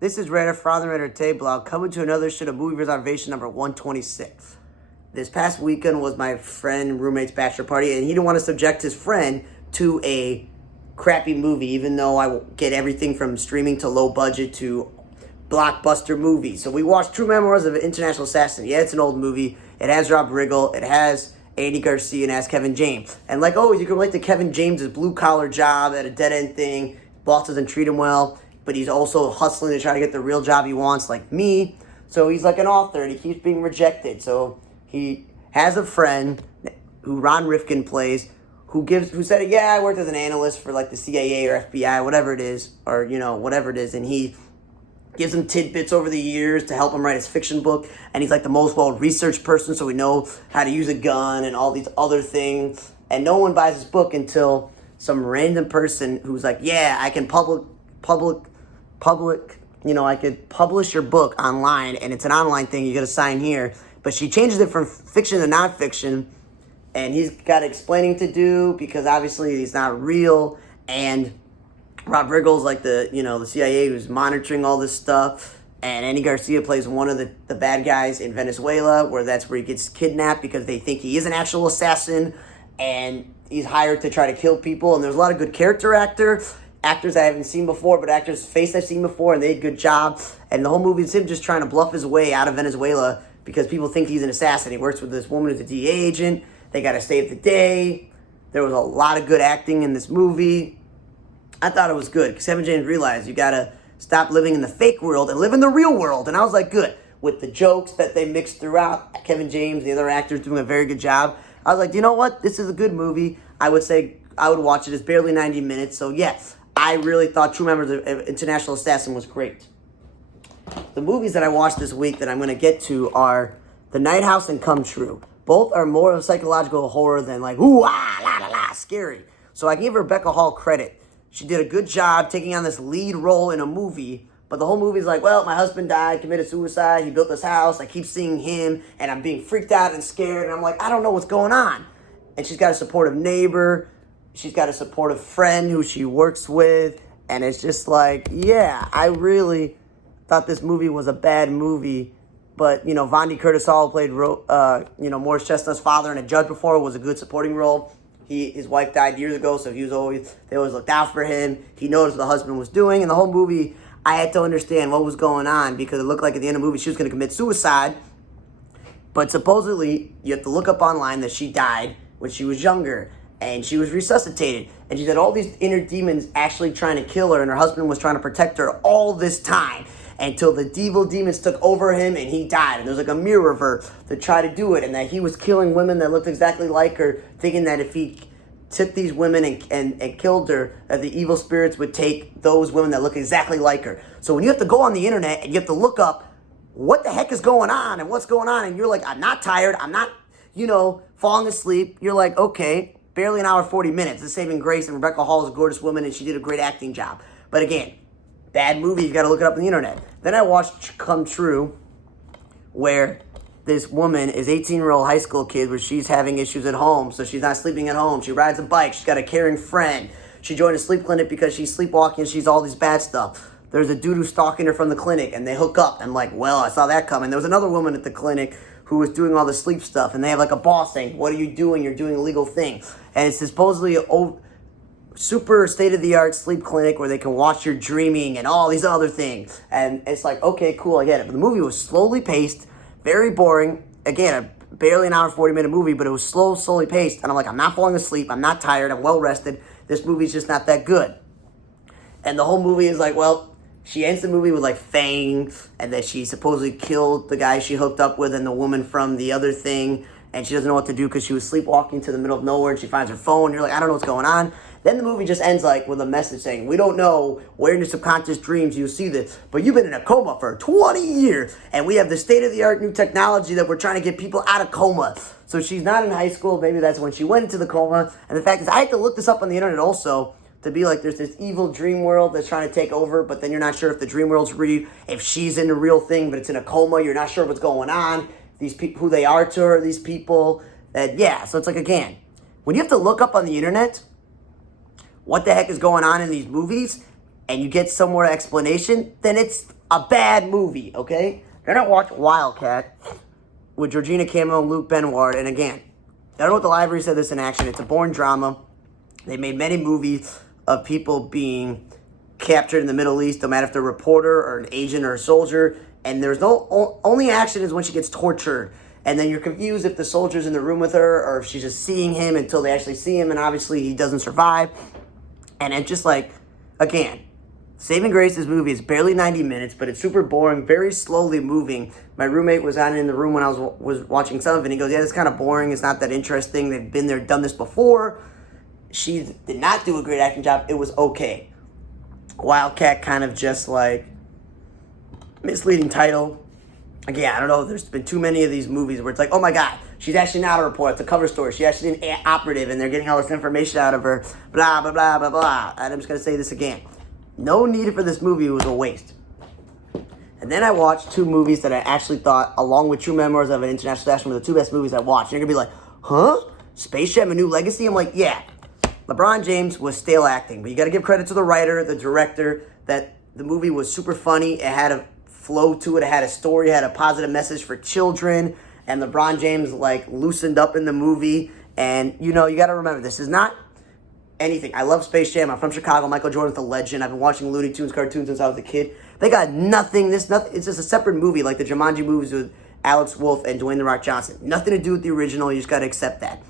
This is Random Father Entertainment Blog coming to another shit of movie reservation number 126. This past weekend was my friend roommate's bachelor party, and he didn't want to subject his friend to a crappy movie, even though I get everything from streaming to low budget to blockbuster movies. So we watched True Memoirs of an International Assassin. Yeah, it's an old movie. It has Rob Riggle. It has Andy Garcia and it has Kevin James. And like always, you can relate to Kevin James' blue-collar job at a dead-end thing. Boss doesn't treat him well, but he's also hustling to try to get the real job he wants, like me. So he's like an author, and he keeps being rejected. So he has a friend who Ron Rifkin plays, who said, yeah, I worked as an analyst for like the CIA or FBI, whatever it is, or whatever it is, and he gives him tidbits over the years to help him write his fiction book, and he's like the most well-researched person, so we know how to use a gun and all these other things, and no one buys his book until some random person who's like, yeah, I can I could publish your book online, and it's an online thing, you gotta sign here, but she changes it from fiction to nonfiction, and he's got explaining to do, because obviously he's not real, and Rob Riggle's like the CIA who's monitoring all this stuff, and Andy Garcia plays one of the bad guys in Venezuela, where he gets kidnapped because they think he is an actual assassin, and he's hired to try to kill people, and there's a lot of good character actors I haven't seen before, but actors' face I've seen before, and they did a good job, and the whole movie is him just trying to bluff his way out of Venezuela, because people think he's an assassin. He works with this woman who's a DEA agent, they gotta save the day. There was a lot of good acting in this movie. I thought it was good, because Kevin James realized you gotta stop living in the fake world and live in the real world. And I was like, good. With the jokes that they mixed throughout, Kevin James, the other actors doing a very good job. I was like, you know what? This is a good movie. I would say I would watch it. It's barely 90 minutes. So yes, I really thought True Memoirs of International Assassin was great. The movies that I watched this week that I'm going to get to are The Nighthouse and Come True. Both are more of a psychological horror than like, ooh, ah, la, la, la, scary. So I give Rebecca Hall credit. She did a good job taking on this lead role in a movie, but the whole movie's like, well, my husband died, committed suicide, he built this house, I keep seeing him, and I'm being freaked out and scared, and I'm like, I don't know what's going on. And she's got a supportive neighbor, she's got a supportive friend who she works with, and it's just like, yeah, I really thought this movie was a bad movie, but, Vondi Curtis Hall played, Morris Chestnut's father and a judge before, was a good supporting role. His wife died years ago, so they always looked out for him. He noticed what the husband was doing, and the whole movie, I had to understand what was going on, because it looked like at the end of the movie she was going to commit suicide, but supposedly, you have to look up online that she died when she was younger, and she was resuscitated, and she had all these inner demons actually trying to kill her, and her husband was trying to protect her all this time, until the evil demons took over him and he died. And there's like a mirror of her to try to do it, and that he was killing women that looked exactly like her, thinking that if he took these women and killed her, that the evil spirits would take those women that look exactly like her. So when you have to go on the internet and you have to look up what the heck is going on and what's going on, and you're like, I'm not tired, I'm not, falling asleep, you're like, okay, barely an hour, 40 minutes. The saving grace, and Rebecca Hall is a gorgeous woman, and she did a great acting job. But again, bad movie, you gotta look it up on the internet. Then I watched Come True, where this woman is 18-year-old high school kid where she's having issues at home, so she's not sleeping at home. She rides a bike, she's got a caring friend. She joined a sleep clinic because she's sleepwalking, she's all this bad stuff. There's a dude who's stalking her from the clinic, and they hook up. I'm like, well, I saw that coming. There was another woman at the clinic who was doing all the sleep stuff, and they have like a boss saying, what are you doing? You're doing illegal things. And it's supposedly super state-of-the-art sleep clinic where they can watch your dreaming and all these other things. And it's like, okay, cool, I get it. But the movie was slowly paced, very boring. Again, barely an hour, 40-minute movie, but it was slowly paced. And I'm like, I'm not falling asleep. I'm not tired. I'm well-rested. This movie's just not that good. And the whole movie is like, well, she ends the movie with like fangs, and that she supposedly killed the guy she hooked up with and the woman from the other thing. And she doesn't know what to do because she was sleepwalking to the middle of nowhere, and she finds her phone. You're like, I don't know what's going on. Then the movie just ends like with a message saying, we don't know where in your subconscious dreams you see this, but you've been in a coma for 20 years, and we have the state-of-the-art new technology that we're trying to get people out of coma. So she's not in high school. Maybe that's when she went into the coma. And the fact is, I had to look this up on the internet also to be like, there's this evil dream world that's trying to take over, but then you're not sure if the dream world's real, if she's in the real thing, but it's in a coma. You're not sure what's going on. These people, who they are to her, these people. So it's like, again, when you have to look up on the internet what the heck is going on in these movies, and you get some more explanation, then it's a bad movie, okay? Then I watched Wildcat with Georgina Campbell and Luke Benoit. And again, I don't know what the library said this in action. It's a boring drama. They made many movies of people being captured in the Middle East, no matter if they're a reporter or an agent or a soldier. And there's only action is when she gets tortured. And then you're confused if the soldier's in the room with her or if she's just seeing him until they actually see him. And obviously he doesn't survive. And it's just like, again, saving grace, this movie is barely 90 minutes, but it's super boring, very slowly moving. My roommate was on in the room when I was watching some of it, and he goes, yeah, it's kind of boring. It's not that interesting. They've been there, done this before. She did not do a great acting job. It was okay. Wildcat kind of just like misleading title. Again, I don't know. There's been too many of these movies where it's like, oh my God, she's actually not a reporter. It's a cover story. She's actually an operative, and they're getting all this information out of her. Blah, blah, blah, blah, blah. And I'm just going to say this again. No need for this movie. It was a waste. And then I watched two movies that I actually thought, along with True Memoirs of an International Disaster, were the two best movies I watched. And you're going to be like, huh? Space Jam: A New Legacy? I'm like, yeah. LeBron James was stale acting. But you got to give credit to the writer, the director, that the movie was super funny. It had a flow to it. It had a story. It had a positive message for children. And LeBron James, like, loosened up in the movie. And, you know, you got to remember, this is not anything. I love Space Jam. I'm from Chicago. Michael Jordan's the legend. I've been watching Looney Tunes cartoons since I was a kid. They got nothing. It's just a separate movie, like the Jumanji movies with Alex Wolff and Dwayne "The Rock" Johnson. Nothing to do with the original. You just got to accept that.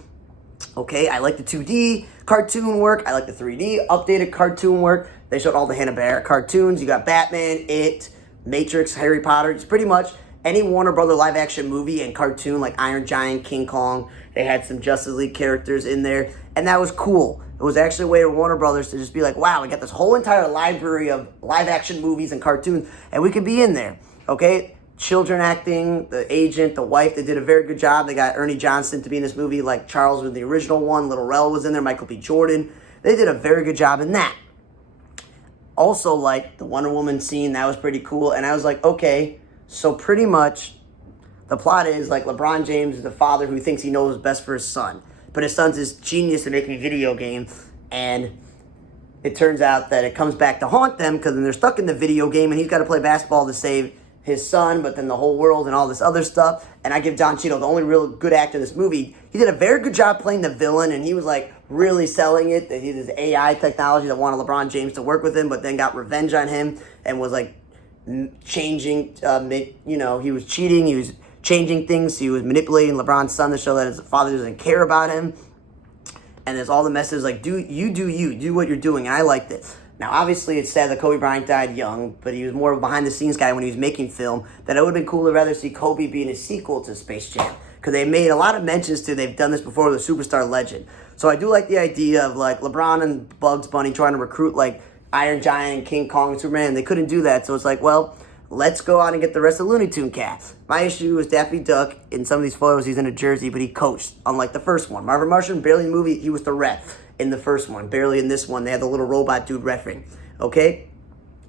Okay, I like the 2D cartoon work. I like the 3D updated cartoon work. They showed all the Hanna-Barbera cartoons. You got Batman, It, Matrix, Harry Potter. It's pretty much any Warner Brother live action movie and cartoon like Iron Giant, King Kong. They had some Justice League characters in there, and that was cool. It was actually a way for Warner Brothers to just be like, wow, we got this whole entire library of live action movies and cartoons, and we could be in there, okay? Children acting, the agent, the wife, they did a very good job. They got Ernie Johnson to be in this movie like Charles was the original one. Little Rel was in there, Michael B. Jordan. They did a very good job in that. Also, like, the Wonder Woman scene, that was pretty cool. And I was like, okay, so pretty much the plot is, like, LeBron James is the father who thinks he knows what's best for his son. But his son's this genius at making video games, and it turns out that it comes back to haunt them because then they're stuck in the video game, and he's got to play basketball to save his son, but then the whole world and all this other stuff. And I give Don Cheadle, the only real good actor in this movie, he did a very good job playing the villain, and he was like really selling it, that he had this AI technology that wanted LeBron James to work with him, but then got revenge on him and was like changing, he was cheating, he was changing things, he was manipulating LeBron's son to show that his father doesn't care about him. And there's all the messages like, do what you're doing, and I liked it. Now, obviously, it's sad that Kobe Bryant died young, but he was more of a behind-the-scenes guy when he was making film, that it would have been cool to rather see Kobe be in a sequel to Space Jam, because they made a lot of mentions to, they've done this before with a superstar legend. So I do like the idea of, like, LeBron and Bugs Bunny trying to recruit, like, Iron Giant and King Kong and Superman. They couldn't do that, so it's like, well, let's go out and get the rest of the Looney Tune cast. My issue is Daffy Duck, in some of these photos, he's in a jersey, but he coached, unlike the first one. Marvin Martian, barely in the movie, he was the ref in the first one. Barely in this one. They had the little robot dude reffing. Okay?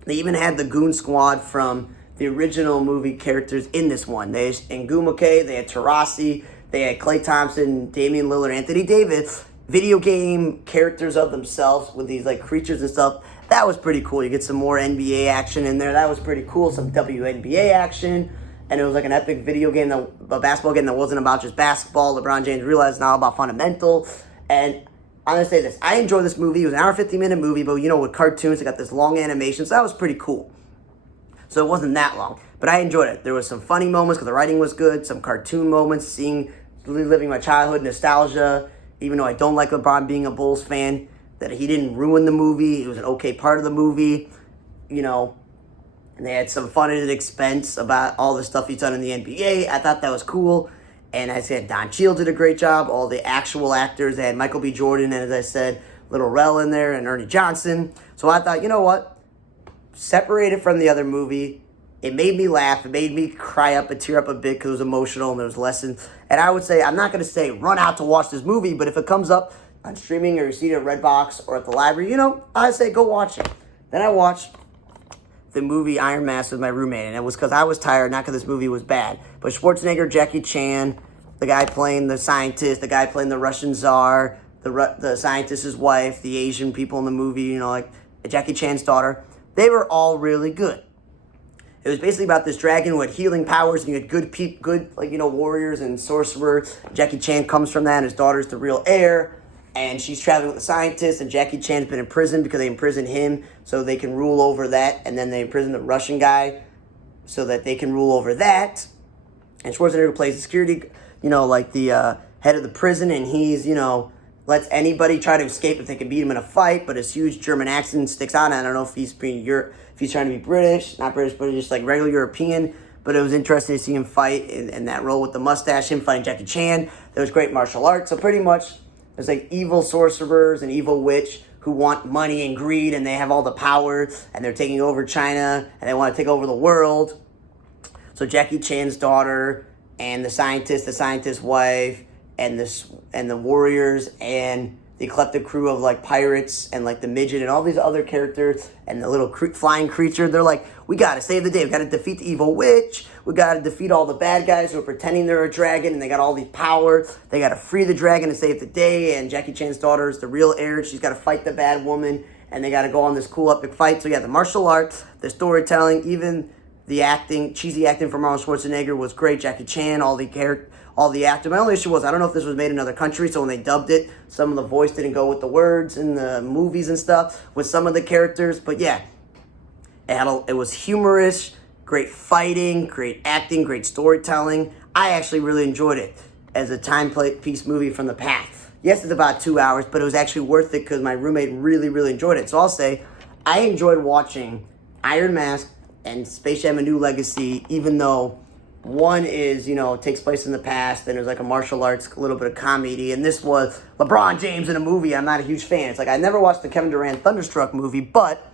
They even had the Goon Squad from the original movie characters in this one. They had Ngumuke, they had Tarasi, they had Klay Thompson, Damian Lillard, Anthony Davis, video game characters of themselves with these like creatures and stuff. That was pretty cool. You get some more NBA action in there. That was pretty cool. Some WNBA action. And it was like an epic video game, a basketball game that wasn't about just basketball. LeBron James realized it's not about fundamental. And I'm going to say this. I enjoyed this movie. It was an hour 50-minute movie, but, with cartoons, it got this long animation, so that was pretty cool. So it wasn't that long, but I enjoyed it. There was some funny moments because the writing was good, some cartoon moments, reliving my childhood, nostalgia, even though I don't like LeBron being a Bulls fan, that he didn't ruin the movie. It was an okay part of the movie, and they had some fun at an expense about all the stuff he's done in the NBA. I thought that was cool. And I said, Don Cheadle did a great job. All the actual actors, they had Michael B. Jordan, and as I said, Little Rel in there, and Ernie Johnson. So I thought, you know what? Separated from the other movie, it made me laugh. It made me cry up and tear up a bit because it was emotional and there was lessons. And I would say, I'm not going to say run out to watch this movie, but if it comes up on streaming or you see it at Redbox or at the library, I say go watch it. Then I watched the movie Iron Mask with my roommate, and it was because I was tired, not because this movie was bad. But Schwarzenegger, Jackie Chan, the guy playing the scientist, the guy playing the Russian czar, the scientist's wife, the Asian people in the movie, like Jackie Chan's daughter, they were all really good. It was basically about this dragon who had healing powers, and you had good warriors and sorcerers. Jackie Chan comes from that, and his daughter's the real heir. And she's traveling with the scientists, and Jackie Chan's been in prison because they imprisoned him so they can rule over that. And then they imprisoned the Russian guy so that they can rule over that. And Schwarzenegger plays the security, the head of the prison, and he's, lets anybody try to escape if they can beat him in a fight. But his huge German accent sticks on. I don't know if he's trying to be British, not British, but just like regular European. But it was interesting to see him fight in that role with the mustache, him fighting Jackie Chan. There was great martial arts. So pretty much, there's like evil sorcerers and evil witch who want money and greed, and they have all the power, and they're taking over China, and they want to take over the world. So Jackie Chan's daughter and the scientist's wife, and the warriors and the eclectic crew of like pirates and like the midget and all these other characters and the little flying creature. They're like, we gotta save the day. We gotta defeat the evil witch. We gotta defeat all the bad guys who are pretending they're a dragon and they got all these power. They gotta free the dragon and save the day. And Jackie Chan's daughter is the real heir. She's gotta fight the bad woman, and they gotta go on this cool epic fight. So yeah, the martial arts, the storytelling, even the acting, cheesy acting from Arnold Schwarzenegger was great. Jackie Chan, all the acting. My only issue was I don't know if this was made in another country, so when they dubbed it, some of the voice didn't go with the words in the movies and stuff with some of the characters. But yeah, it was humorous, great fighting, great acting, great storytelling. I actually really enjoyed it as a time-piece movie from the past. Yes, it's about 2 hours, but it was actually worth it because my roommate really, really enjoyed it. So I'll say I enjoyed watching Iron Mask and Space Jam: A New Legacy, even though one is, takes place in the past, and there's like a martial arts, a little bit of comedy, and this was LeBron James in a movie. I'm not a huge fan. It's like I never watched the Kevin Durant Thunderstruck movie, but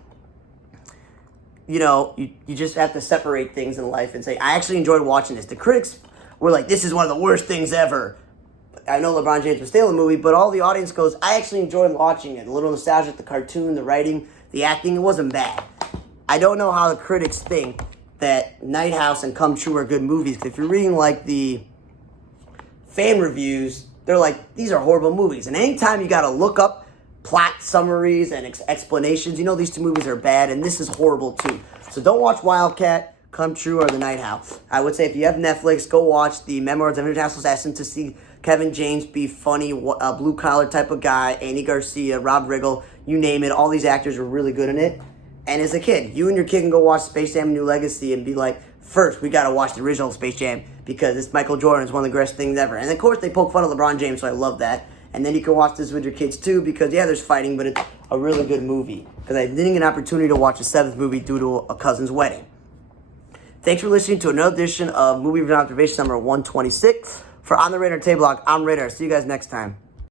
you just have to separate things in life and say, I actually enjoyed watching this. The critics were like, this is one of the worst things ever. I know LeBron James was still in the movie, but all the audience goes, I actually enjoyed watching it. A little nostalgic, the cartoon, the writing, the acting, it wasn't bad. I don't know how the critics think that Nighthouse and Come True are good movies. Because if you're reading like the fan reviews, they're like, these are horrible movies. And anytime you got to look up plot summaries and explanations, these two movies are bad, and this is horrible too. So don't watch Wildcat, Come True, or The Nighthouse. I would say if you have Netflix, go watch the Memoirs of an International Assassin to see Kevin James be funny, blue-collar type of guy, Andy Garcia, Rob Riggle, you name it. All these actors are really good in it. And as a kid, you and your kid can go watch Space Jam: New Legacy and be like, first, we got to watch the original Space Jam because it's Michael Jordan. It's one of the greatest things ever. And of course, they poke fun at LeBron James, so I love that. And then you can watch this with your kids too because, yeah, there's fighting, but it's a really good movie. Because I didn't get an opportunity to watch a seventh movie due to a cousin's wedding. Thanks for listening to another edition of Movie Review Observation number 126. For On the Radar Table Blog, I'm Radar. See you guys next time.